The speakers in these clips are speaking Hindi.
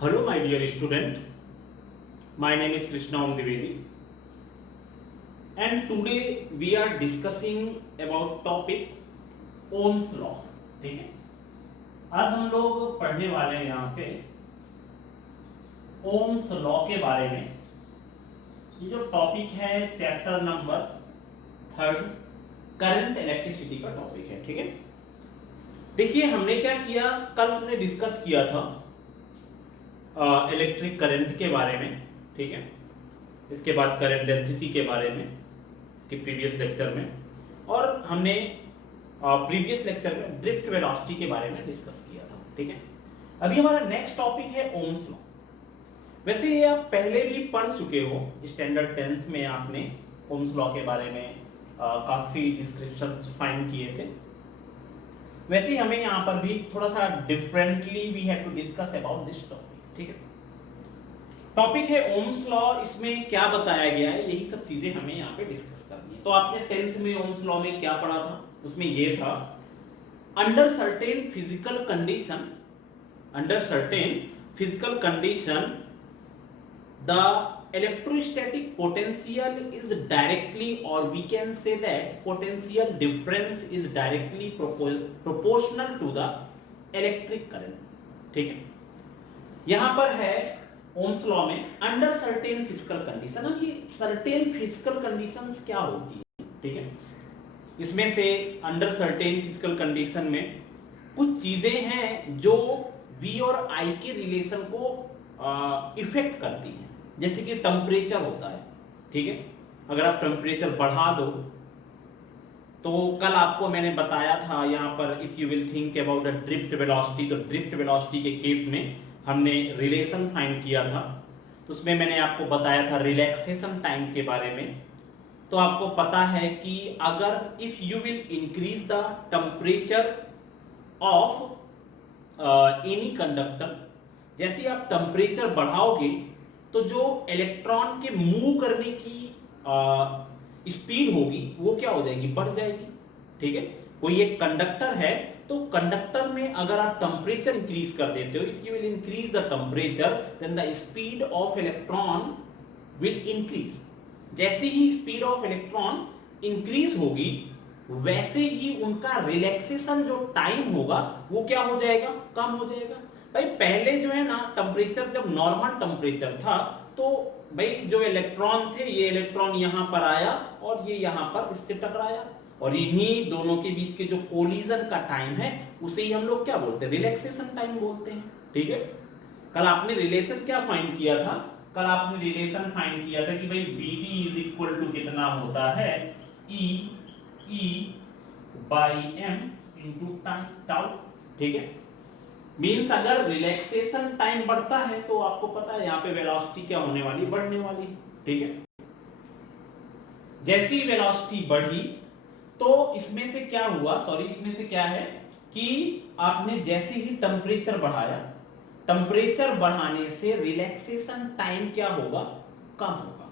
Hello my dear student, my name is Krishna Om Dwivedi and today we are discussing about topic Ohm's law. ठीक है, आज हम लोग पढ़ने वाले हैं यहाँ पे ओम्स लॉ के बारे में। ये जो टॉपिक है चैप्टर नंबर 3 करंट इलेक्ट्रिसिटी का टॉपिक है। ठीक है, देखिए हमने क्या किया, कल हमने डिस्कस किया था इलेक्ट्रिक करंट के बारे में। ठीक है, इसके बाद करंट डेंसिटी के बारे में इसके प्रीवियस लेक्चर में, और हमने प्रीवियस लेक्चर में ड्रिफ्ट वेलोसिटी के बारे में डिस्कस किया था। ठीक है, अभी हमारा नेक्स्ट टॉपिक है ओम्स लॉ। वैसे ये आप पहले भी पढ़ चुके हो, स्टैंडर्ड 10th में आपने ओम्स लॉ के बारे में काफी डिस्क्रिप्शंस फाइंड किए थे। वैसे ही हमें यहाँ पर भी थोड़ा सा differently we have to discuss about this topic. ठीक है, टॉपिक है ओम्स लॉ, इसमें क्या बताया गया है यही सब चीजें हमें यहाँ पे डिस्कस करनी है। तो आपने 10th में ओम्स लॉ में क्या पढ़ा था, उसमें ये था under certain physical condition the electrostatic potential is directly, or we can say that potential difference is directly proportional to the electric current। ठीक है, यहां पर है ओम्स लॉ में अंडर सर्टेन फिजिकल कंडीशन। अब ये सर्टेन फिजिकल कंडीशंस क्या होती है? ठीक है, इसमें से अंडर सर्टेन फिजिकल कंडीशन में कुछ चीजें हैं जो V और I के रिलेशन को इफेक्ट करती हैं, जैसे कि टेम्परेचर होता है। ठीक है, अगर आप टेम्परेचर बढ़ा दो तो कल आपको मैंने बताया था यहाँ पर if you will think about the drift velocity, तो ड्रिफ्ट वेलोसिटी के केस में हमने रिलेशन फाइंड किया था। तो उसमें मैंने आपको बताया था रिलैक्सेशन टाइम के बारे में। तो आपको पता है कि अगर if you will increase the temperature of any conductor, जैसे आप टेम्परेचर बढ़ाओगे तो जो इलेक्ट्रॉन के मूव करने की स्पीड होगी वो क्या हो जाएगी, बढ़ जाएगी। ठीक है, कोई एक कंडक्टर है तो कंडक्टर में अगर आप टेम्परेचर इंक्रीज कर देते हो, if you will increase the temperature then the speed of electron will increase. जैसे ही स्पीड ऑफ इलेक्ट्रॉन इंक्रीज होगी वैसे ही उनका रिलैक्सेशन जो टाइम होगा वो क्या हो जाएगा, कम हो जाएगा। भाई पहले जो है ना टेम्परेचर जब नॉर्मल टेम्परेचर था तो भाई जो इलेक्ट्रॉन थे, ये इलेक्ट्रॉन यहां पर आया और ये यहां पर इससे टकराया, और इन्हीं दोनों के बीच के जो कोलिजन का टाइम है उसे ही हम लोग क्या बोलते हैं, रिलैक्सेशन टाइम बोलते हैं। ठीक है, कल आपने रिलेशन क्या फाइंड किया था, कल आपने रिलेशन फाइंड किया था कि भाई Vd इज इक्वल टू कितना होता है, E by m into tau. ठीक है, मीन्स अगर रिलैक्सेशन टाइम बढ़ता है तो आपको पता है यहाँ पे वेलोसिटी क्या होने वाली, बढ़ने वाली। ठीक है, जैसी वेलोसिटी बढ़ी तो इसमें से क्या हुआ, इसमें से क्या है कि आपने जैसे ही टेम्परेचर बढ़ाया, टेम्परेचर बढ़ाने से रिलैक्सेशन टाइम क्या होगा, कम होगा।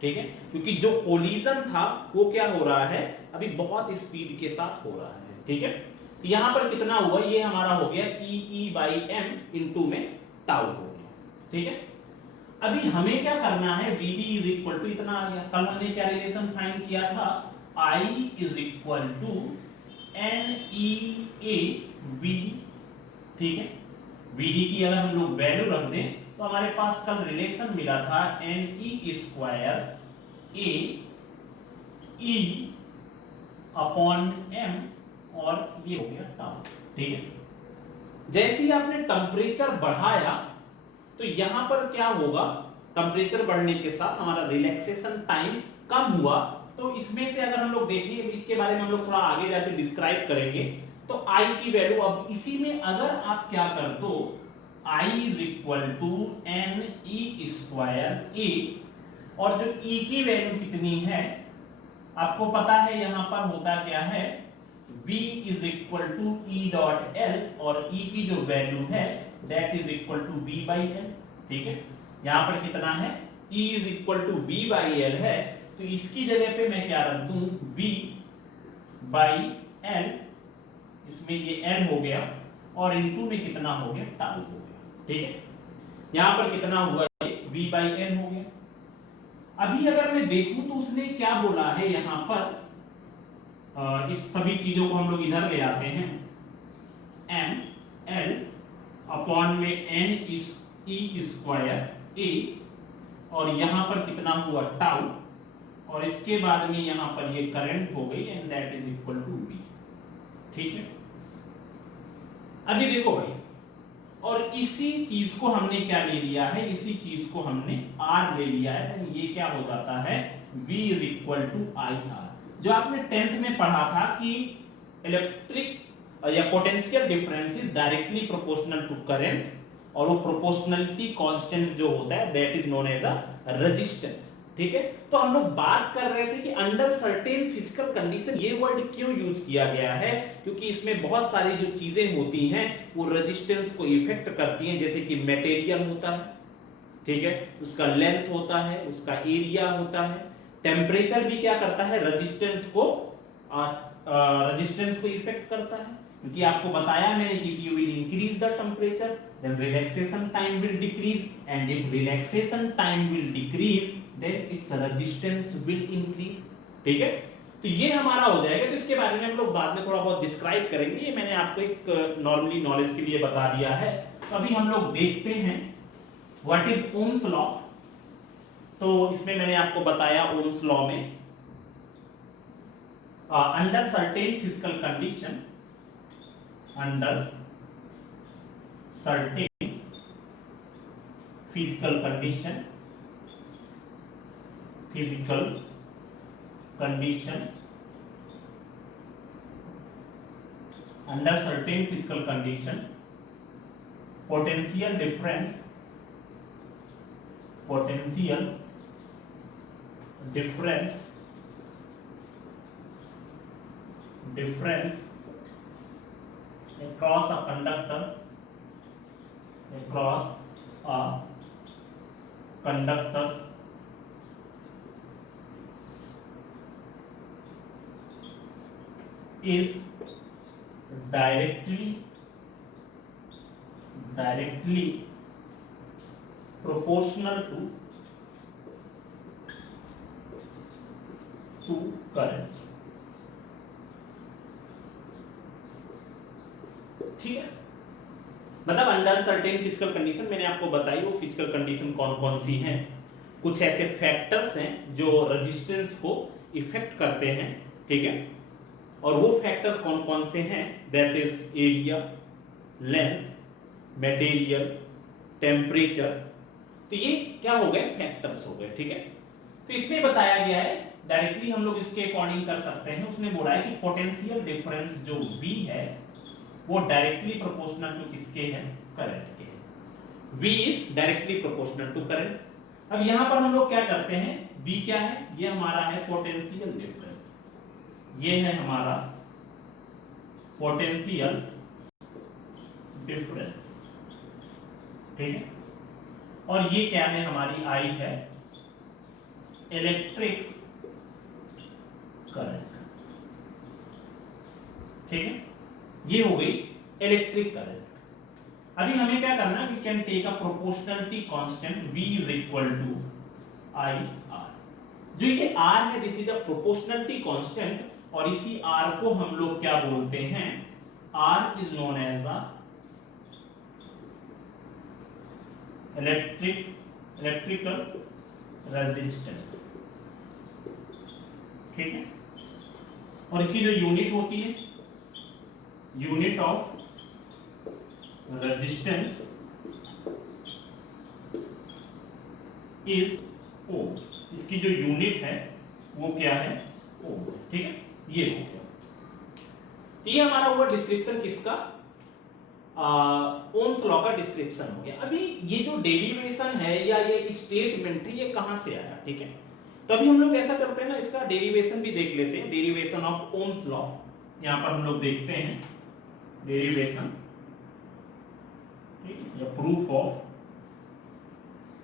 ठीक है, क्योंकि जो कोलिजन था वो क्या हो रहा है, अभी बहुत स्पीड के साथ हो रहा है। ठीक है, यहां पर कितना हुआ, ये हमारा हो गया E बाई एम इंटू में टाउ हो गया। ठीक है, अभी हमें क्या करना है, Vd इज इक्वल टू इतना आ गया। कल हमने क्या रिलेशन फाइंड किया था, I is equal to NEA Vd। ठीक है, Vd की अगर हम लोग वैल्यू रख दें तो हमारे पास कल रिलेशन मिला था Ne square A E upon m, और ये हो गया टाउ। ठीक है, जैसे ही आपने टेम्परेचर बढ़ाया तो यहां पर क्या होगा, टेम्परेचर बढ़ने के साथ हमारा रिलैक्सेशन टाइम कम हुआ। तो इसमें से अगर हम लोग देखें, इसके बारे में हम लोग थोड़ा आगे जाके डिस्क्राइब करेंगे। तो I की वैल्यू, अब इसी में अगर आप क्या कर दो, I is equal to NE square A, और जो E की वैल्यू कितनी है आपको पता है, यहां पर होता क्या है, V is equal to E dot L, और E की जो वैल्यू है that is equal to V by L। ठीक है, यहां पर कितना है, E is equal to V by L है, तो इसकी जगह पे मैं क्या रख दूं, V बाई L, इसमें ये L हो गया और इनटू में कितना हो गया, टाउ हो गया। ठीक है, यहां पर कितना हुआ, ये v/n हो गया। अभी अगर मैं देखूं तो उसने क्या बोला है यहां पर, इस सभी चीजों को हम लोग इधर ले आते हैं, m l अपॉन में n इस e स्क्वायर a, और यहां पर कितना हुआ टाउ, और इसके बाद में यहां पर ये करंट हो गई and that is equal to v। ठीक है, अभी देखो भाई, और इसी चीज को हमने क्या ले लिया है, इसी चीज को हमने r ले लिया है, तो ये क्या हो जाता है, v is equal to I R. जो आपने 10th में पढ़ा था कि इलेक्ट्रिक या potential difference is directly proportional to current, और वो प्रोपोर्शनलिटी कांस्टेंट जो होता है that is known as a resistance. ठीक है, तो हम लोग बात कर रहे थे कि अंडर सर्टेन फिजिकल कंडीशन, ये वर्ड क्यों यूज किया गया है, क्योंकि इसमें बहुत सारी जो चीजें होती हैं वो रेजिस्टेंस को इफेक्ट करती हैं, जैसे कि मटेरियल होता है, ठीक है, उसका लेंथ होता है, उसका एरिया होता है, टेम्परेचर भी क्या करता है, रेजिस्टेंस को इफेक्ट करता है, क्योंकि आपको बताया मैंने कि you will increase the temperature then relaxation time will decrease, and if relaxation time will decrease then its resistance will increase. ठीक है, तो ये हमारा हो जाएगा, तो इसके बारे में हम लोग बाद में थोड़ा बहुत डिस्क्राइब करेंगे, ये मैंने आपको एक नॉर्मली नॉलेज के लिए बता दिया है। तो अभी हम लोग देखते हैं व्हाट इज ओम्स लॉ। तो इसमें मैंने आपको बताया ओम्स लॉ में under certain physical condition, under certain physical condition, physical condition, under certain physical condition, potential difference across a conductor is directly proportional to current। ठीक है, मतलब अंडर सर्टेन फिजिकल कंडीशन मैंने आपको बताई, वो फिजिकल कंडीशन कौन कौन सी हैं, कुछ ऐसे फैक्टर्स हैं जो रेजिस्टेंस को इफेक्ट करते हैं। ठीक है, और वो फैक्टर्स कौन कौन से हैं, that is area, length, material, temperature. तो ये क्या हो गए, फैक्टर्स हो गए। ठीक है, तो इसमें बताया गया है, डायरेक्टली हम लोग इसके अकॉर्डिंग कर सकते हैं। उसने बोला है कि पोटेंशियल डिफरेंस जो V है वो डायरेक्टली प्रोपोर्शनल टू किसके है, करंट के। V is directly proportional to current. अब यहां पर हम लोग क्या करते हैं, V क्या है, ये हमारा है पोटेंशियल डिफरेंस, ये है हमारा पोटेंशियल डिफरेंस। ठीक है, और ये क्या है, हमारी I है इलेक्ट्रिक करंट। ठीक है, ये हो गई इलेक्ट्रिक करंट। अभी हमें क्या करना है, we can take a proportionality constant V is equal to I R. जो ये R है this is a proportionality constant, और इसी R को हम लोग क्या बोलते हैं, R is known as a electrical resistance. ठीक है, और इसकी जो यूनिट होती है, unit of resistance is ohm. इसकी जो यूनिट है वो क्या है, ओम। ठीक है, ये हो गया। ये हमारा हुआ डिस्क्रिप्शन किसका, ओम्स लॉ का डिस्क्रिप्शन हो गया। अभी ये जो डेरिवेशन है या ये स्टेटमेंट है, ये कहां से आया। ठीक है, तो अभी हम लोग ऐसा करते हैं ना, इसका डेरिवेशन भी देख लेते हैं, डेरिवेशन ऑफ ओम्स लॉ। यहां पर हम लोग देखते हैं डेरिवेशन या प्रूफ ऑफ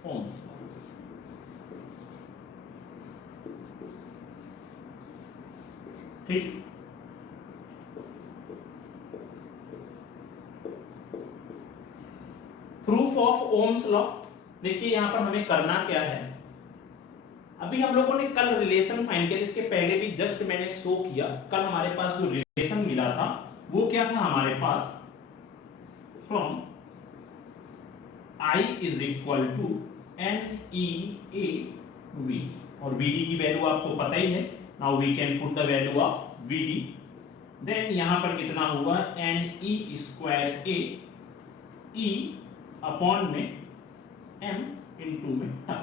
ओम्स लॉ। ठीक, प्रूफ ऑफ ओम्स लॉ देखिए यहाँ पर हमें करना क्या है, अभी हम लोगों ने कल रिलेशन फाइंड किया, इसके पहले भी जस्ट मैंने शो किया, कल हमारे पास जो रिलेशन मिला था वो क्या था हमारे पास, from I is equal to NEAV, और VD की वैल्यू आपको पता ही है, now we can put the value of VD, then यहां पर कितना हुआ NE square A E upon में M इनटू में था।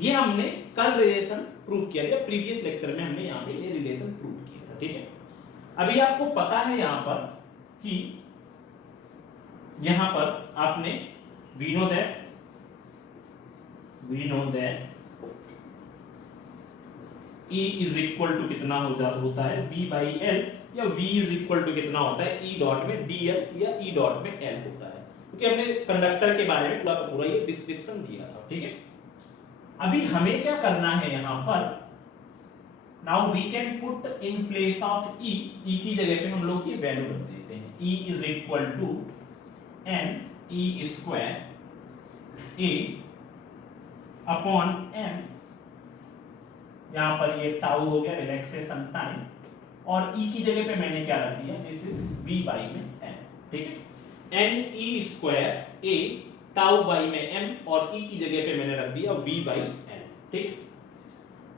ये हमने कल रिलेशन प्रूव किया था, प्रीवियस लेक्चर में हमने यहां पे ये रिलेशन प्रूव किया था, ठीक है। अभी आपको पता है यहां पर कि यहां पर आपने we know that E is equal to कितना होता है V by L, या V is equal to कितना होता है E डॉट में DL या E डॉट में L होता है, क्योंकि हमने कंडक्टर के बारे में पूरा ये डिस्क्रिप्शन दिया था, ठीक है। अभी हमें क्या करना है यहां पर, now we can put in place of E की जगह पे हम लोग की वैल्यू रख देते हैं, E is equal to NE square A upon M, यहां पर ये टाउ हो गया रिलैक्सेशन टाइम, और E की जगह पे मैंने क्या रख दिया, दिस इज V बाई में M, ठीक है। NE square A tau by में M, और E की जगह पे मैंने रख दिया V बाई L, ठीक।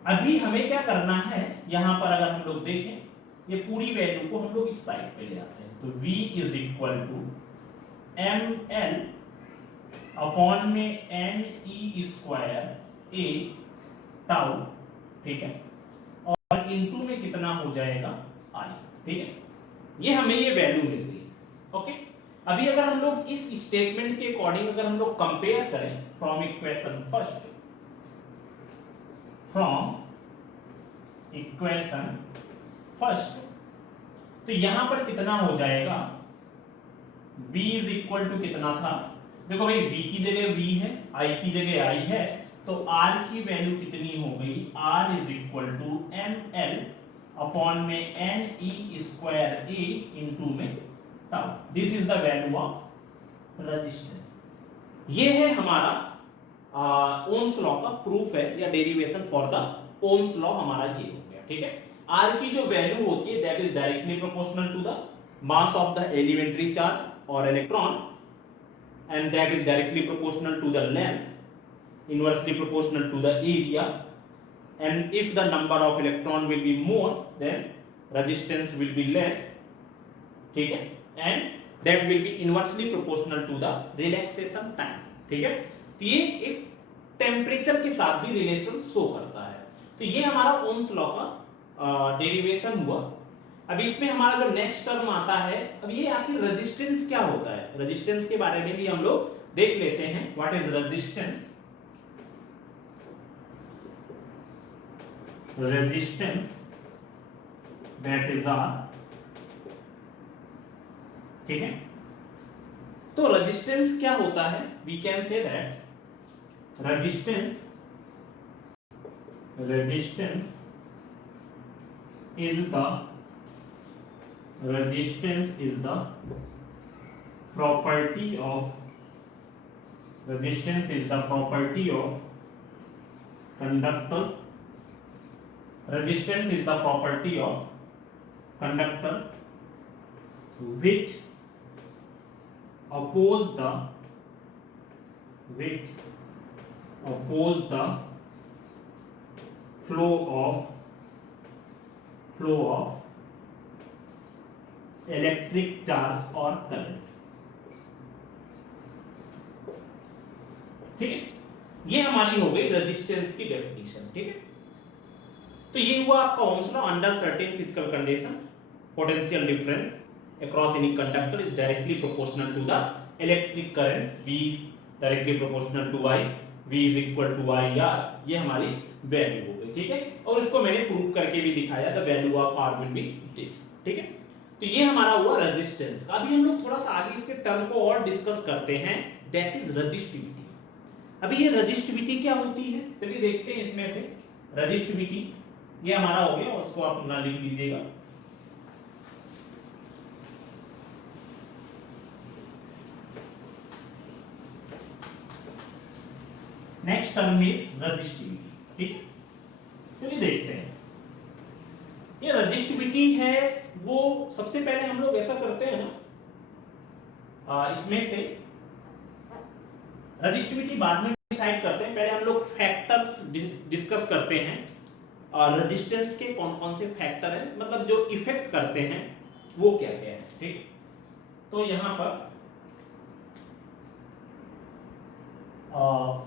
अभी हमें क्या करना है, यहां पर अगर हम लोग देखें ये पूरी वैल्यू को हम लोग इस साइड पे ले आते हैं, तो V is equal to ML upon में NE स्क्वायर A टाउ, ठीक है, और इनटू में कितना हो जाएगा I, ठीक है। ये हमें ये वैल्यू मिल गई, ओके। अभी अगर हम लोग इस स्टेटमेंट के अकॉर्डिंग अगर हम लोग कंपेयर करें फ्रॉम इक्वेशन फर्स्ट, तो यहां पर कितना हो जाएगा, V इज इक्वल टू कितना था, देखो भाई V की जगह V है, I की जगह I है, तो R की वैल्यू कितनी हो गई, R is equal to ML upon में NE स्क्वायर A इनटू में tau, this is the value of resistance. ये है हमारा ओम्स लॉ का प्रूफ है, या derivation for the Ohm's law हमारा ये हो गया, ठीक है। R की जो वैल्यू होती है that is directly proportional to the mass of the elementary charge और electron, and that is directly proportional to the length, inversely proportional to the area, and if the number of electron will be more then resistance will be less, ठीक है, and that will be inversely proportional to the relaxation time, ठीक है। तो ये एक टेम्परेचर के साथ भी रिलेशन शो करता है, तो ये हमारा ओम्स लॉ का डेरिवेशन हुआ। अब इसमें हमारा जो नेक्स्ट टर्म आता है, अब ये आखिर रेजिस्टेंस क्या होता है, रेजिस्टेंस के बारे में भी हम लोग देख लेते हैं, what is resistance. Resistance that is R, ठीक है। तो रेजिस्टेंस क्या होता है, we can say that resistance is the resistance is the property of conductor, resistance is the property of conductor which oppose the flow of electric charge और करंट, ठीक है। ये हमारी हो गई रेजिस्टेंस की डेफिनेशन, ठीक है। तो ये हुआ आपका Ohm's law, under certain physical condition potential difference across any conductor is directly proportional to the electric current, V directly proportional to I, V is equal to IR, ये हमारी वैल्यू हो गई, ठीक है। और इसको मैंने प्रूव करके भी दिखाया, the value of R will be this, ठीक है। तो ये हमारा हुआ रेजिस्टेंस। अभी हम लोग थोड़ा सा आगे इसके टर्म को और डिस्कस करते हैं, दैट इज रेजिस्टिविटी। अभी ये रेजिस्टिविटी क्या होती है, चलिए देखते हैं इसमें से। रेजिस्टिविटी ये हमारा हो गया, उसको आप अपना लिख लीजिएगा। नेक्स्ट टर्म इज रेजिस्टिविटी, ठीक है। चलिए देखते हैं ये रेजिस्टिविटी है वो सबसे पहले हम लोग ऐसा करते हैं ना, इसमें से रेजिस्टिविटी बाद में डिसाइड करते हैं, पहले हम लोग फैक्टर्स डिस्कस करते हैं और रेजिस्टेंस के कौन कौन से फैक्टर हैं, मतलब जो इफेक्ट करते हैं वो क्या क्या है, ठीक। तो यहां पर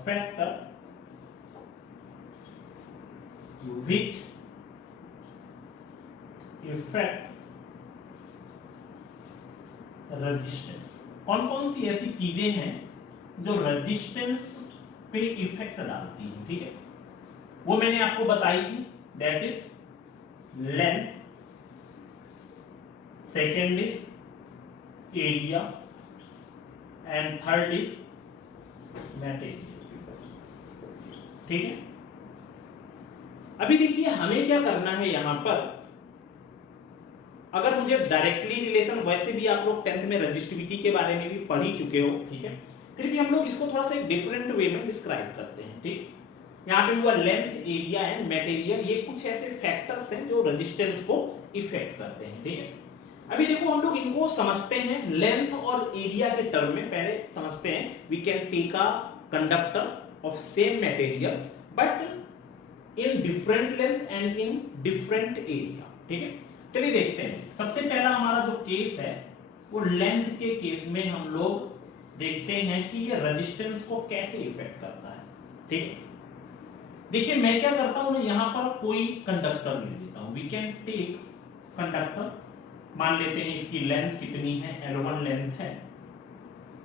फैक्टर विच इफेक्ट रेजिस्टेंस, कौन कौन सी ऐसी चीजें हैं जो रेजिस्टेंस पे इफेक्ट डालती हैं, ठीक है। वो मैंने आपको बताई थी, that is length, second is area and third is material, ठीक है। अभी देखिए हमें क्या करना है यहां पर, अगर मुझे डायरेक्टली रिलेशन, वैसे भी आप लोग 10th में रेजिस्टिविटी के बारे में भी पढ़ ही चुके हो, ठीक है, फिर भी हम लोग इसको थोड़ा सा एक डिफरेंट वे में डिस्क्राइब करते हैं, ठीक। यहाँ पे हुआ लेंथ, एरिया एंड मटेरियल, ये कुछ ऐसे फैक्टर्स हैं जो रेजिस्टेंस को इफेक्ट करते हैं, ठीक है। अभी देखो हम लोग इनको समझते हैं लेंथ और एरिया के टर्म में, पहले समझते हैं। We can take a conductor of same material but in different length and in different area, ठीक है। चलिए देखते हैं, सबसे पहला हमारा जो केस है वो लेंथ के केस में हम लोग देखते हैं कि ये रेजिस्टेंस को कैसे इफेक्ट करता है, ठीक है। देखिए मैं क्या करता हूं ना, यहां पर कोई कंडक्टर ले लेता हूं, वी कैन टेक कंडक्टर, मान लेते हैं इसकी लेंथ कितनी है, L1 लेंथ है,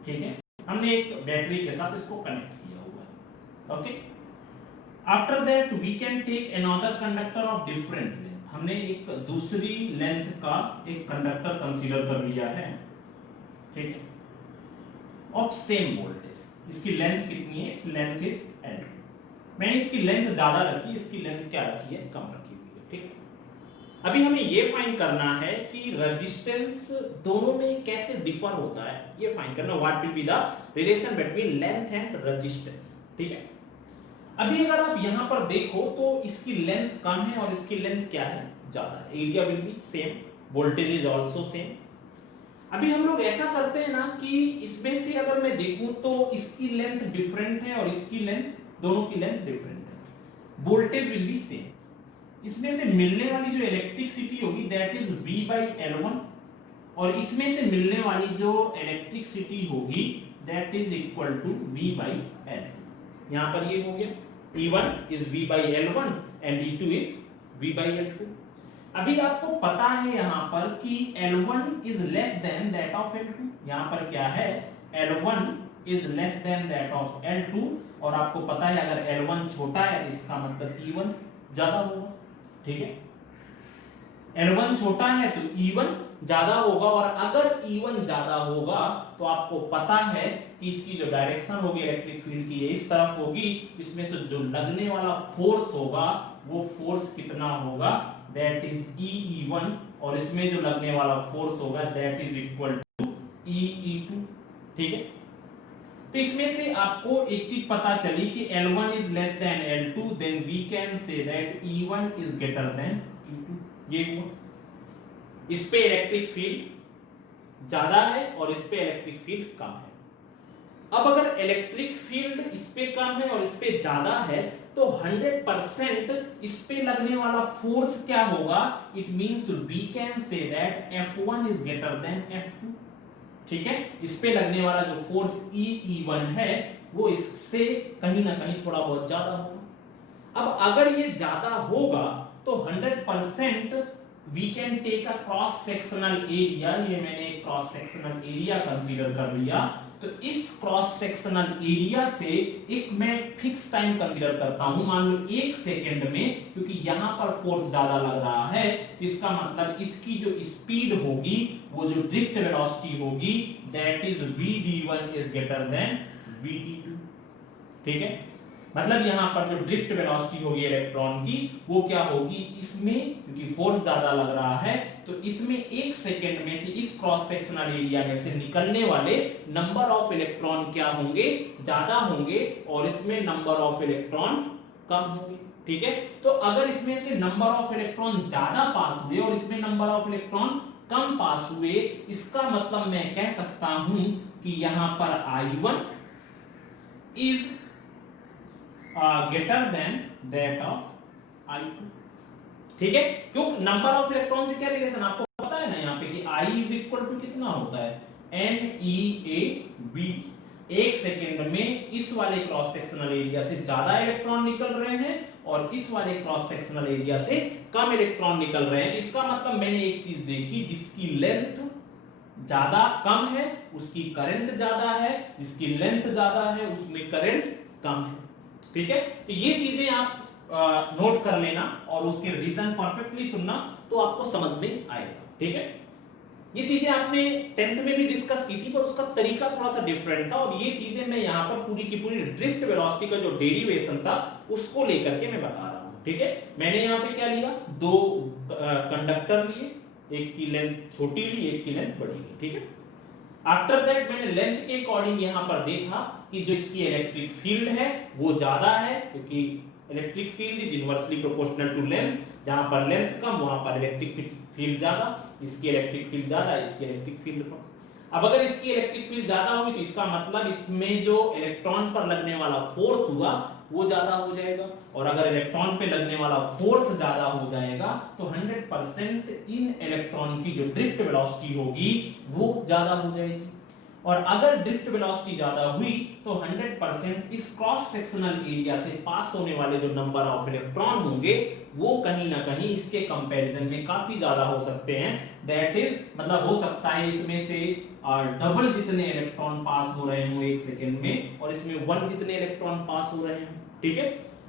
ठीक है। हमने एक बैटरी के साथ इसको कनेक्ट किया हुआ है, okay. After that we can take another conductor of different length, हमने एक दूसरी लेंथ का एक कंडक्टर कंसीडर कर लिया है, ठीक है, ऑफ सेम वोल्टेज। इसकी लेंथ कितनी है, इस लेंथ इज L, मैंने इसकी लेंथ ज्यादा रखी, इसकी लेंथ क्या रखी है, कम रखी हुई है, ठीक है। अभी हमें ये फाइंड करना है कि रेजिस्टेंस दोनों में कैसे डिफर होता है, ये फाइंड करना, what will be the relation between length and resistance, ठीक है। अभी अगर आप यहां पर देखो तो इसकी लेंथ कम है और इसकी लेंथ क्या है, ज्यादा है, area will be same, voltage is also same. अभी हम लोग ऐसा करते हैं ना कि इसमें से अगर मैं देखूं तो इसकी लेंथ डिफरेंट है और इसकी लेंथ, दोनों की लेंथ डिफरेंट है, वोल्टेज विल बी सेम। इसमें से मिलने वाली जो इलेक्ट्रिसिटी होगी that is V by L1 और इसमें से मिलने वाली जो इलेक्ट्रिसिटी होगी that is equal to V by L2। यहां पर ये हो गया E1 is V by L1 and E2 is V by L2। अभी आपको पता है यहां पर कि L1 is less than that of L2, यहां पर क्या है, L1 is less than that of L2 और आपको पता है अगर L1 छोटा है तो इसका मतलब E1 ज्यादा होगा, ठीक है। L1 छोटा है तो E1 ज्यादा होगा और अगर E1 ज्यादा होगा तो आपको पता है कि इसकी जो डायरेक्शन होगी इलेक्ट्रिक फील्ड की, ये इस तरफ होगी, इसमें से जो लगने वाला फोर्स होगा वो फोर्स कितना होगा, दैट इज E1 और इसमें जो लगने वाला फोर्स होगा that is equal to E2, ठीक है। तो इसमें से आपको एक चीज पता चली कि L1 is less than L2, then we can say that E1 is greater than E2, ये हुआ। इस पे इलेक्ट्रिक फील्ड ज्यादा है और इस पे इलेक्ट्रिक फील्ड कम है। अब अगर इलेक्ट्रिक फील्ड इस पे कम है और इस पे ज्यादा है तो 100% इस पे लगने वाला फोर्स क्या होगा, it means we can say that F1 is greater than F2, ठीक है। इस पे लगने वाला जो फोर्स E1 है वो इससे कहीं ना कहीं थोड़ा बहुत ज्यादा होगा। अब अगर ये ज्यादा होगा तो 100% we can take a cross sectional area, ये मैंने एक क्रॉस सेक्शनल एरिया कंसीडर कर लिया, तो इस क्रॉस सेक्शनल एरिया से एक मैं फिक्स टाइम कंसीडर करता हूं, मान लो 1 सेकंड में, क्योंकि यहां पर फोर्स ज्यादा लग रहा है तो इसका मतलब इसकी जो स्पीड होगी, वो जो ड्रिफ्ट वेलोसिटी होगी that is vd1 is greater than vd2, ठीक है। मतलब यहां पर जो ड्रिफ्ट वेलोसिटी होगी इलेक्ट्रॉन की वो क्या होगी, इसमें क्योंकि फोर्स ज्यादा लग रहा है तो तो इसमें एक सेकेंड में से इस क्रॉस सेक्शनल एरिया में से निकलने वाले नंबर ऑफ इलेक्ट्रॉन क्या होंगे, ज्यादा होंगे, और इसमें नंबर ऑफ इलेक्ट्रॉन कम होंगे। ठीक है, तो अगर इसमें से नंबर ऑफ इलेक्ट्रॉन ज्यादा पास हुए और इसमें नंबर ऑफ इलेक्ट्रॉन कम पास हुए, इसका मतलब मैं कह सकता हूं कि यहां पर I1 is greater than that of I2। ठीक है, क्यों, नंबर ऑफ इलेक्ट्रॉन से क्या रिलेशन आपको पता है ना यहाँ पे कि I इज इक्वल टू कितना होता है, NeAB। एक सेकेंड में इस वाले क्रॉस सेक्शनल एरिया से ज्यादा इलेक्ट्रॉन निकल रहे हैं और इस वाले क्रॉस सेक्शनल एरिया से कम इलेक्ट्रॉन निकल रहे हैं। इसका मतलब मैंने एक चीज देखी, जिसकी लेंथ ज्यादा कम है उसकी करंट ज्यादा है, जिसकी लेंथ ज्यादा है उसमें करंट कम है। ठीक है, तो ये चीजें आप नोट कर लेना और उसके रीजन परफेक्टली सुनना तो आपको समझ में आएगा। ठीक है, ये चीजें आपने 10th में भी डिस्कस की थी पर उसका तरीका थोड़ा सा डिफरेंट था, और ये चीजें मैं यहाँ पर पूरी की पूरी ड्रिफ्ट वेलोसिटी का जो डेरिवेशन था उसको लेकर के मैं बता रहा हूँ। ठीक है, मैंने यहाँ पे क्या लिया, दो कंडक्टर लिए, एक की लेंथ छोटी ली, एक की लेंथ बड़ी ली। ठीक है, आफ्टर दैट मैंने लेंथ के अकॉर्डिंग यहाँ पर देखा कि जो इसकी इलेक्ट्रिक फील्ड है वो ज्यादा है, क्योंकि electric field is inversely proportional to length. जहां पर लेंथ कम वहां पर इलेक्ट्रिक फील्ड ज्यादा, इसकी इलेक्ट्रिक फील्ड ज्यादा, इसकी इलेक्ट्रिक फील्ड कम। अब अगर इसकी इलेक्ट्रिक फील्ड ज्यादा हुई तो इसका मतलब इसमें जो इलेक्ट्रॉन पर लगने वाला फोर्स हुआ वो ज्यादा हो जाएगा, और अगर इलेक्ट्रॉन पे लगने वाला फोर्स ज्यादा हो जाएगा तो 100% इन इलेक्ट्रॉन की जो ड्रिफ्ट वेलोसिटी होगी वो ज्यादा हो जाएगी। और अगर ड्रिफ्ट वेलोसिटी ज्यादा हुई तो 100% इस क्रॉस सेक्शनल एरिया से पास होने वाले जो नंबर ऑफ इलेक्ट्रॉन होंगे वो कहीं ना कहीं इसके कंपैरिजन में काफी ज्यादा हो सकते हैं। दैट इज मतलब हो सकता है इसमें से डबल जितने इलेक्ट्रॉन पास हो रहे हो एक सेकेंड में, और इसमें 1 जितने इलेक्ट्रॉन पास हो रहे हैं। ठीक है,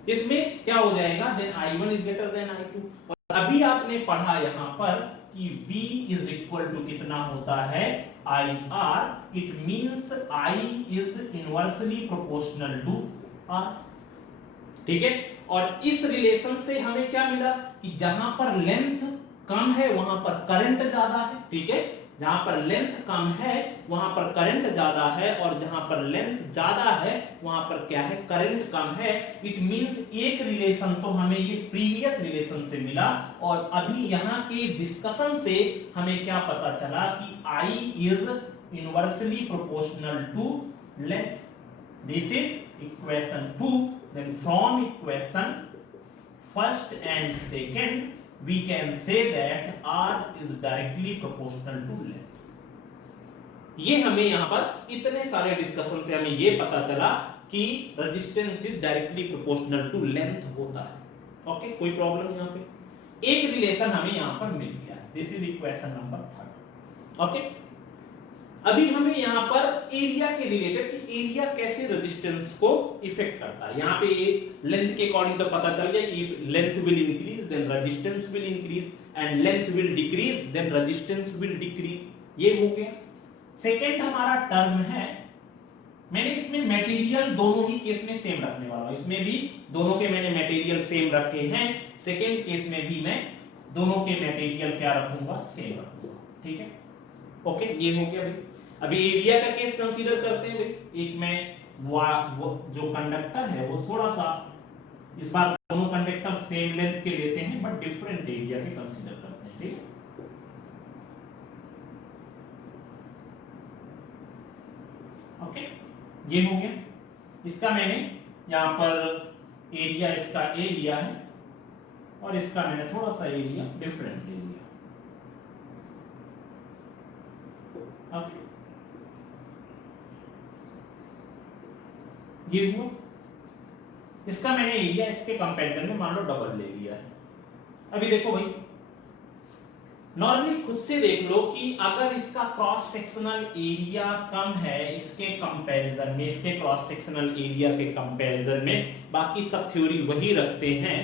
इसमें क्या हो जाएगा, then I1 is greater than I2। और अभी आपने पढ़ा यहां पर कि V इज इक्वल टू कितना होता है, IR। It means I is inversely proportional to R। ठीक है, और इस रिलेशन से हमें क्या मिला कि जहां पर लेंथ कम है वहां पर करंट ज्यादा है। ठीक है, जहां पर लेंथ कम है वहां पर करंट ज्यादा है, और जहां पर लेंथ ज्यादा है वहां पर क्या है, करंट कम है। इट मींस एक रिलेशन तो हमें ये प्रीवियस रिलेशन से मिला, और अभी यहां के डिस्कशन से हमें क्या पता चला कि I is inversely proportional to length. This is equation 2। Then from equation first and second we can say that R is directly proportional to length। ये हमें यहां पर इतने सारे डिस्कशन से हमें ये पता चला कि resistance is directly proportional to length होता है। ओके, कोई प्रॉब्लम यहां पे, एक रिलेशन हमें यहां पर मिल गया है। This is equation number 3। Okay, अभी हमें यहां पर एरिया के रिलेटेड कि एरिया कैसे रेजिस्टेंस को इफेक्ट करता है। यहां पे लेंथ के अकॉर्डिंग तो पता चल गया कि length will increase then resistance will increase, and length will decrease then resistance will decrease. ये हो गया। सेकंड हमारा टर्म है, मैंने इसमें मटेरियल दोनों ही केस में सेम रखने वाला हूं। इसमें भी दोनों के मैंने मटेरियल सेम रखे हैं, सेकंड केस में भी मैं दोनों के मटेरियल क्या रखूंगा, सेम रखूंगा। ठीक है, ओके, ये हो गया भाई। अभी एरिया का केस कंसीडर करते हैं भाई। एक में वो जो कंडक्टर है वो थोड़ा सा, इस बार दोनों कंडक्टर सेम लेंथ के लेते हैं बट डिफरेंट एरिया के कंसीडर करते हैं। ठीक है, ओके, ये हो गया। इसका मैंने यहां पर एरिया, इसका ए लिया है और इसका मैंने थोड़ा सा एरिया डिफरेंट ले लिया। ओके, ये हुआ। इसका मैंने एरिया इसके कंपैरिजन में मान लो डबल ले लिया है। अभी देखो भाई, नॉर्मली खुद से देख लो कि अगर इसका क्रॉस सेक्शनल एरिया कम है इसके कंपैरिजन में, इसके क्रॉस सेक्शनल एरिया के कंपैरिजन में, बाकी सब थ्योरी वही रखते हैं,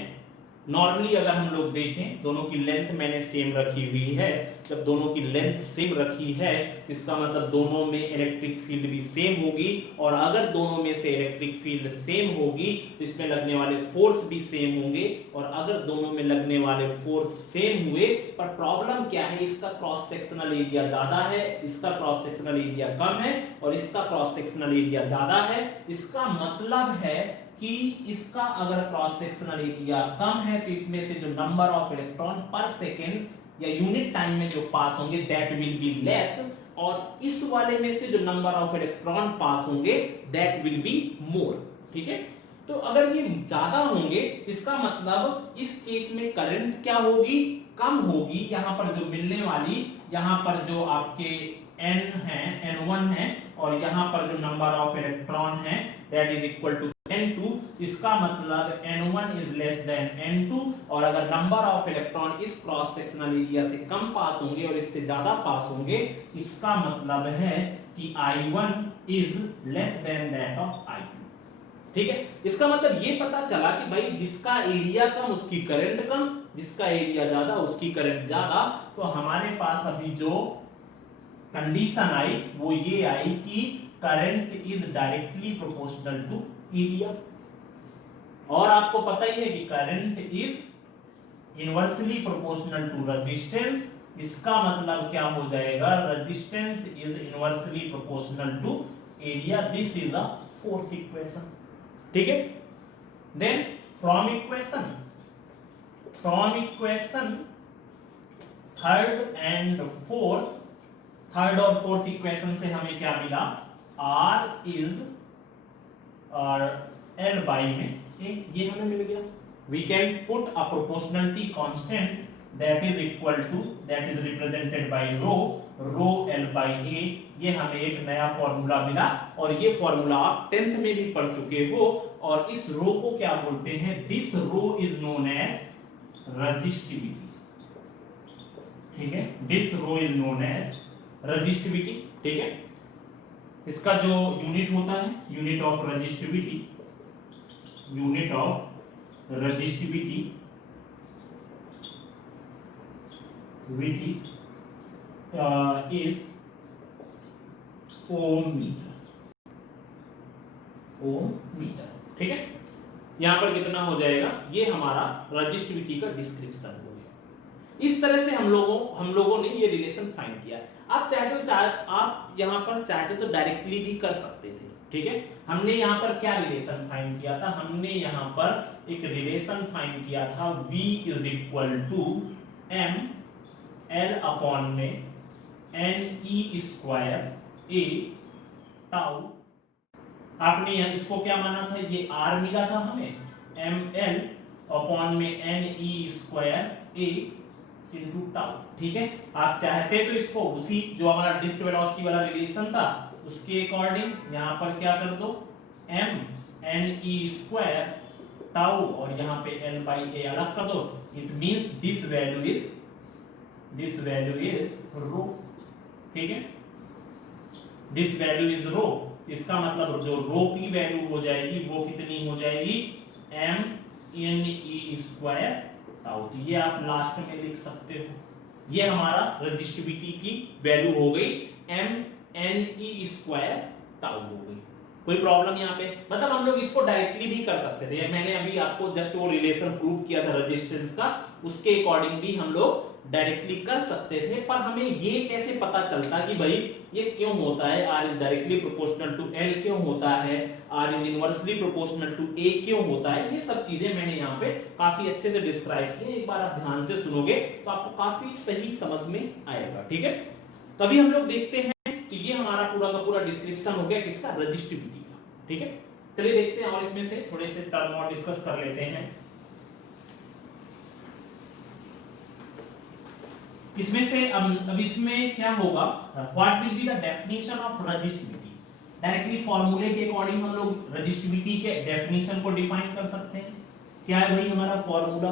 नॉर्मली अगर हम लोग देखें दोनों की लेंथ मैंने सेम रखी हुई है, जब दोनों की लेंथ सेम रखी है इसका मतलब दोनों में इलेक्ट्रिक फील्ड भी सेम होगी, और अगर दोनों में से इलेक्ट्रिक फील्ड सेम होगी तो इसमें लगने वाले फोर्स भी सेम होंगे, और अगर दोनों में लगने वाले फोर्स सेम हुए पर प्रॉब्लम क्या है, इसका क्रॉस सेक्शनल एरिया ज्यादा है, इसका क्रॉस सेक्शनल एरिया कम है, और इसका क्रॉस सेक्शनल एरिया ज्यादा है, इसका मतलब है कि इसका अगर क्रॉस सेक्शनल एरिया कम है तो इसमें से जो नंबर ऑफ इलेक्ट्रॉन पर सेकेंड या यूनिट टाइम में जो पास होंगे दैट विल बी लेस, और इस वाले में से जो नंबर ऑफ इलेक्ट्रॉन पास होंगे दैट विल बी मोर। ठीक है, तो अगर ये ज्यादा होंगे इसका मतलब इस केस में करंट क्या होगी, कम होगी। यहां पर जो मिलने वाली, यहां पर जो आपके n है, n1 है, और यहां पर जो नंबर ऑफ इलेक्ट्रॉन है that is equal to n2, इसका मतलब n1 is less than n2, और अगर नंबर ऑफ इलेक्ट्रॉन इस क्रॉस सेक्शनल एरिया से कम पास होंगे और इससे ज्यादा पास होंगे, इसका मतलब है कि I1 is less than that of I2। ठीक है, इसका मतलब ये पता चला कि भाई जिसका एरिया कम उसकी करंट कम, जिसका एरिया ज्यादा उसकी करंट ज्यादा। तो हमारे पास अभी जो कंडीशन आई वो ये आई कि current is directly proportional to area, और आपको पता ही है कि current is inversely proportional to resistance. इसका मतलब क्या हो जाएगा, resistance is inversely proportional to area. This is a fourth equation. ठीक है, then from equation third and fourth, third और फोर्थ इक्वेशन से हमें क्या मिला, R इज और L बाई में ये हमें मिल गया। We can put a proportionality constant that is equal to, that is represented by rho L by A। ये हमें एक नया फॉर्मूला मिला, और ये फॉर्मूला आप 10th में भी पढ़ चुके हो, और इस रो को क्या बोलते हैं, this rho is known as resistivity. ठीक है, this rho is known as resistivity. ठीक है, इसका जो यूनिट होता है, unit of resistivity, unit of resistivity is ohm metre, ohm metre. ठीक है, यहां पर कितना हो जाएगा, ये हमारा रेजिस्टिविटी का डिस्क्रिप्शन हो गया। इस तरह से हम लोगों ने ये रिलेशन फाइंड किया। आप आप यहां पर चाहते तो डायरेक्टली भी कर सकते थे। ठीक है, हमने यहां पर क्या रिलेशन फाइंड किया था, हमने यहां पर एक रिलेशन फाइंड किया था V is equal to m L upon में NE स्क्वायर A टाउ। आपने इसको क्या माना था, ये R मिला था हमें, ML अपॉन में NE square A into tau. ठीक है, आप चाहते तो इसको उसी जो हमारा ड्रिफ्ट वेलोसिटी वाला रिलेशन था उसके अकॉर्डिंग यहां पर क्या कर दो, m NE स्क्वायर टाउ, और यहां पे L बाई A अलग कर दो। It means this value is zero. ठीक है, दिस वैल्यू इज रो। इसका मतलब जो रो की वैल्यू हो जाएगी वो कितनी हो जाएगी, m NE स्क्वायर टाउ। ये आप लास्ट में लिख सकते हो। ये हमारा रेजिस्टिविटी की वैल्यू हो गई, m NE स्क्वायर टाउ हो गई। कोई प्रॉब्लम यहाँ पे, मतलब हम लोग इसको डायरेक्टली भी कर सकते थे। मैंने अभी आपको जस्ट वो रिलेशन प्रूव किया था रेजिस्टेंस का, उसके अकॉर्डिंग भी हम लोग डायरेक्टली कर सकते थे। पर हमें ये कैसे पता चलता कि भाई ये क्यों होता है, R is directly proportional to L क्यों होता है, R is inversely proportional to A क्यों होता है, ये सब चीजें मैंने यहाँ पे काफी अच्छे से डिस्क्राइब की है। एक बार आप ध्यान से सुनोगे तो आपको काफी सही समझ में आएगा। ठीक है, तो अभी हम लोग देखते हैं कि ये हमारा पूरा का पूरा डिस्क्रिप्शन हो गया किसका, रेजिस्टिविटी का। ठीक है, चलिए देखते हैं और इसमें से थोड़े से टर्म और डिस्कस कर लेते हैं। इसमें से अब इसमें क्या होगा, what will be the definition of resistivity. Directly फॉर्मूले के अकॉर्डिंग हम लोग रेजिस्टिविटी के डेफिनेशन को डिफाइन कर सकते हैं। क्या है भाई हमारा फॉर्मूला,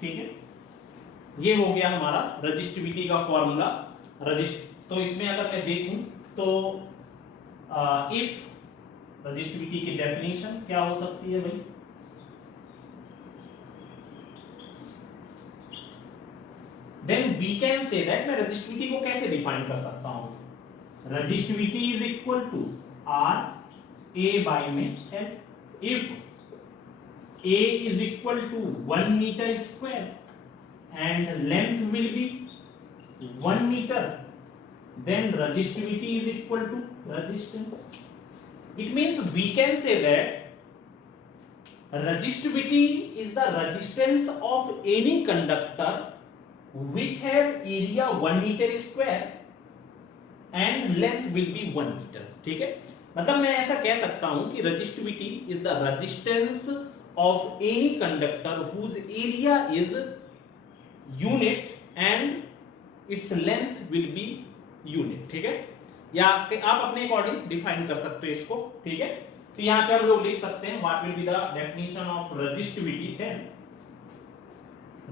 ठीक है, ये हो गया हमारा रेजिस्टिविटी का फॉर्मूला। तो इसमें अगर मैं देखूं तो इफ रेजिस्टिविटी की डेफिनेशन क्या हो सकती है भाई, then we can say that, मैं रेजिस्टिविटी को कैसे डिफाइन कर सकता हूं, resistivity is equal to R A by में L, if A is equal to 1 meter square and length will be 1 meter, then resistivity is equal to resistance. It means we can say that resistivity is the resistance of any conductor which have area 1 meter square and length will be 1 meter. ठीक है, मतलब मैं ऐसा कह सकता हूं कि resistivity is the resistance of any conductor whose area is unit and its length will be unit. ठीक है, या आप अपने अकॉर्डिंग डिफाइन कर सकते हो इसको. ठीक है, तो यहां पे हम लोग लिख सकते हैं what will be the definition of resistivity. Then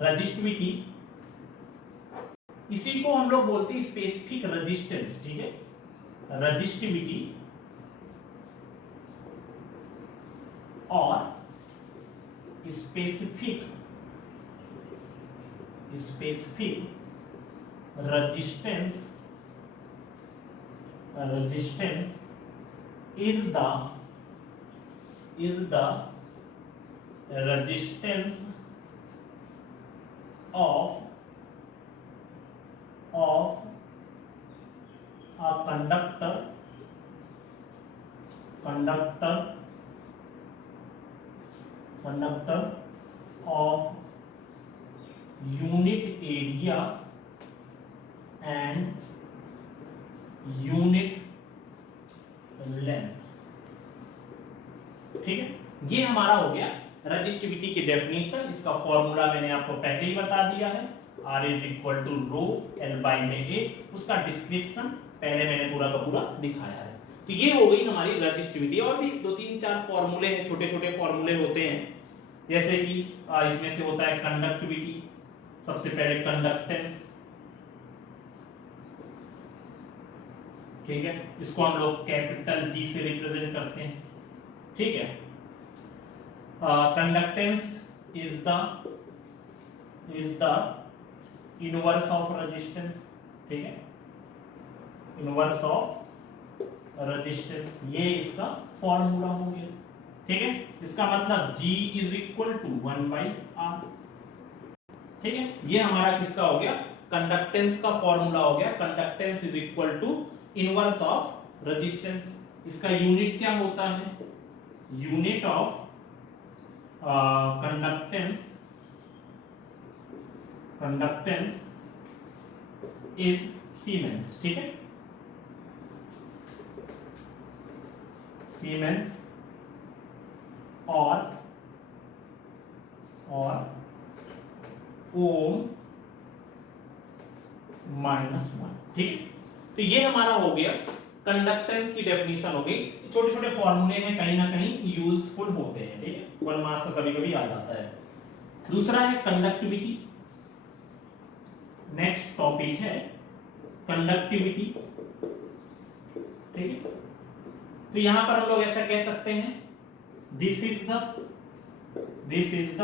resistivity, इसी को हम लोग बोलते हैं स्पेसिफिक रेजिस्टेंस. ठीक है, रेजिस्टिविटी और specific resistance is the resistance of a conductor of unit area and unit length. ठीक है, ये हमारा हो गया रेजिस्टिविटी की डेफिनेशन. इसका फॉर्मूला मैंने आपको पहले ही बता दिया है, R is equal to rho L by में ए. उसका डिस्क्रिप्शन पहले मैंने पूरा का पूरा दिखाया है. तो ये हो गई हमारी रेजिस्टिविटी. और भी 2-3-4 फॉर्मूले हैं, छोटे छोटे फॉर्मूले होते हैं, जैसे कि इसमें से होता है कंडक्टिविटी. सबसे पहले कंडक्टेंस. ठीक है, इसको हम लोग कैपिटल जी से रिप्रेजेंट करते हैं. ठीक है, conductance is the inverse of resistance. ठीक है, इनवर्स ऑफ रेजिस्टेंस, ये इसका फॉर्मूला हो गया. ठीक है, इसका मतलब G is equal to 1/R. ठीक है, ये हमारा किसका हो गया, कंडक्टेंस का फॉर्मूला हो गया. Conductance is equal to inverse of resistance. इसका यूनिट क्या होता है, unit of conductance is siemens. ठीक है, सीमेंस और ओम -1. ठीक, तो ये हमारा हो गया कंडक्टेंस की डेफिनेशन हो गई. छोटे छोटे फॉर्मूले हैं, कहीं ना कहीं यूजफुल होते हैं. ठीक है, 1 मार्क्स कभी कभी आ जाता है. दूसरा है कंडक्टिविटी. नेक्स्ट टॉपिक है कंडक्टिविटी. ठीक है, तो यहां पर हम लोग ऐसा कह सकते हैं, this is the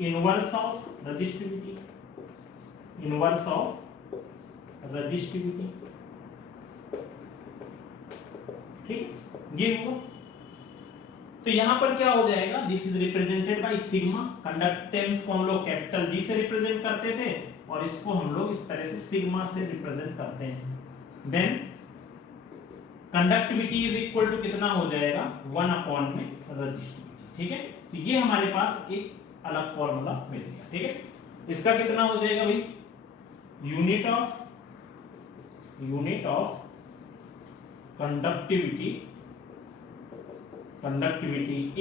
inverse of resistivity. Inverse of resistivity. ठीक, ये हुआ. तो यहां पर क्या हो जाएगा, this is represented by sigma. Conductance को हम लोग कैपिटल जी से रिप्रेजेंट करते थे और इसको हम लोग इस तरह से सिग्मा से रिप्रेजेंट करते हैं. Then conductivity is equal to कितना हो जाएगा, 1 में रेजिस्टिविटी. ठीक है, तो ये हमारे पास एक अलग फॉर्मूला मिल गया. ठीक है, इसका कितना हो जाएगा भाई, यूनिट ऑफ कंडक्टिविटी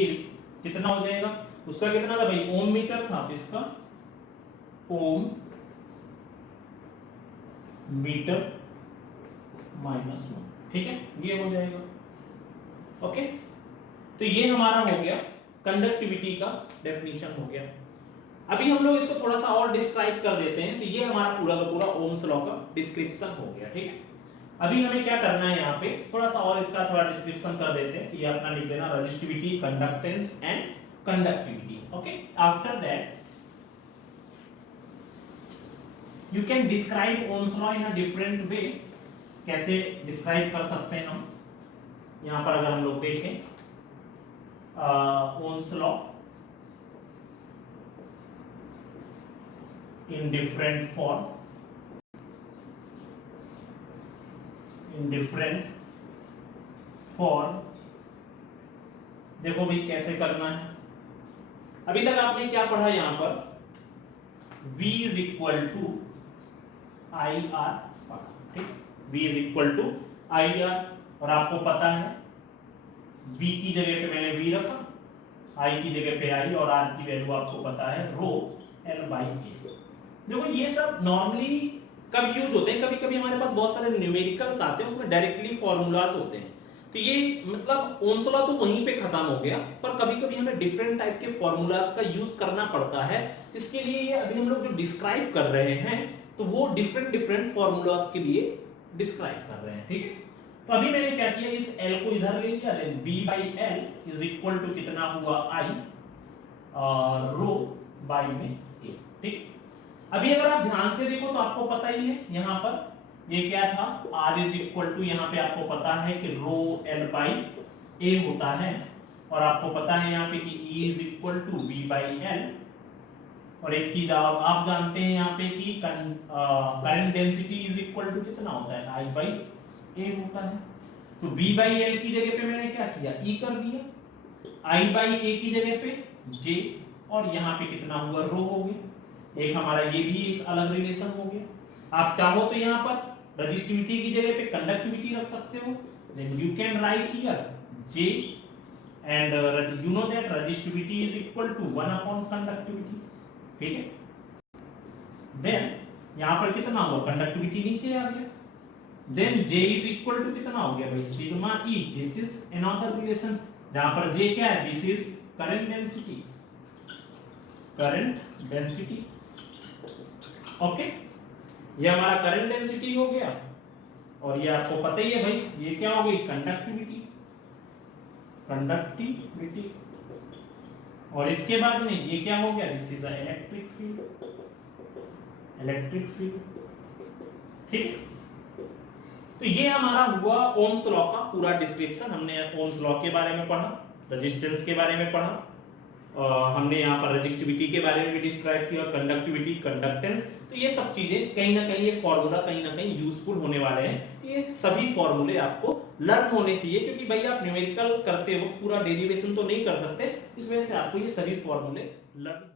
इज कितना हो जाएगा, उसका कितना था भाई, ओम मीटर था, तो इसका ओम मीटर -1. ठीक है, ये हो जाएगा. ओके, तो ये हमारा हो गया कंडक्टिविटी का डेफिनेशन हो गया. अभी हम लोग इसको थोड़ा सा और डिस्क्राइब कर देते हैं. तो ये हमारा पूरा का पूरा ओम्स लॉ का डिस्क्रिप्शन हो गया. ठीक है, अभी हमें क्या करना है, यहाँ पे थोड़ा सा और इसका थोड़ा डिस्क्रिप्शन कर देते हैं. ये अपना लिख देना, resistivity, conductance and conductivity. Okay, after that you can describe Ohm's law in a different way. कैसे डिस्क्राइब कर सकते हैं हम, यहां पर अगर हम लोग देखें Ohm's law in different form, in different form. देखो भाई कैसे करना है। अभी तक आपने क्या पढ़ा यहां पर, V is equal to I R, ठीक, V is equal to I R, और आपको पता है V की जगह पे मैंने V रखा, I की जगह पे I, और R की वैल्यू आपको पता है रो L बाई ए। देखो ये सब नॉर्मली कब यूज होते हैं, कभी कभी हमारे पास बहुत सारे न्यूमेरिकल्स आते हैं, उसमें डायरेक्टली फॉर्मूलाज होते हैं, तो ये मतलब ओम्स लॉ तो वहीं पे खत्म हो गया, पर कभी कभी हमें डिफरेंट टाइप के फॉर्मूलाज का यूज करना पड़ता है। इसके लिए ये अभी हम लोग जो डिस्क्राइब कर रहे हैं, तो वो डिफरेंट डिफरेंट फॉर्मूलाज के लिए डिस्क्राइब कर रहे हैं, ठीक है। तो अभी मैंने क्या किया, इस L को इधर ले लिया, then V by L is equal to कितना हुआ I और रो बाई में A, ठीक। अभी अगर आप ध्यान से देखो तो आपको पता ही है यहां पर ये क्या था, R इज इक्वल टू, यहां पे आपको पता है कि रो L बाई A होता है, और आपको पता है यहाँ पे कि E is equal to V by L। और एक चीज आप जानते हैं यहाँ पे कि current density is equal to कितना होता है, I बाई A होता है। तो V बाई L की जगह पे मैंने क्या किया, E कर दिया, I बाई A की जगह पे J, और यहाँ पे कितना हुआ, रो हो गया। एक हमारा ये भी एक अलग रिलेशन हो गया। आप चाहो तो यहाँ पर रेजिस्टिविटी की जगह पे कंडक्टिविटी रख सकते हो, then you can write here J and you know that resistivity is equal to 1 upon conductivity, ठीक है। then यहाँ पर कितना हुआ, कंडक्टिविटी नीचे आ गया, then J is equal to कितना हो गया भाई, sigma E, this is another relation, जहां पर J क्या है, this is current density, current density, okay. ये हमारा करंट डेंसिटी हो गया, और ये आपको पता ही है भाई ये क्या हो गई, कंडक्टिविटी, कंडक्टिविटी, और इसके बाद में ये क्या हो गया, this is a electric field, electric field, ठीक। तो ये हमारा हुआ ओम्स लॉ का पूरा डिस्क्रिप्शन। हमने ओम्स लॉ के बारे में पढ़ा, रेजिस्टेंस के बारे में पढ़ा, हमने यहाँ पर रेजिस्टिविटी के बारे में भी डिस्क्राइब किया, कंडक्टिविटी, कंडक्टेंस। तो ये सब चीजें कहीं ना कहीं, ये फॉर्मूला कहीं ना कहीं यूजफुल होने वाले हैं। ये सभी फॉर्मूले आपको लर्न होने चाहिए, क्योंकि भाई आप न्यूमेरिकल करते हो, पूरा डेरिवेशन तो नहीं कर सकते, इस वजह से आपको ये सभी फॉर्मूले लर्न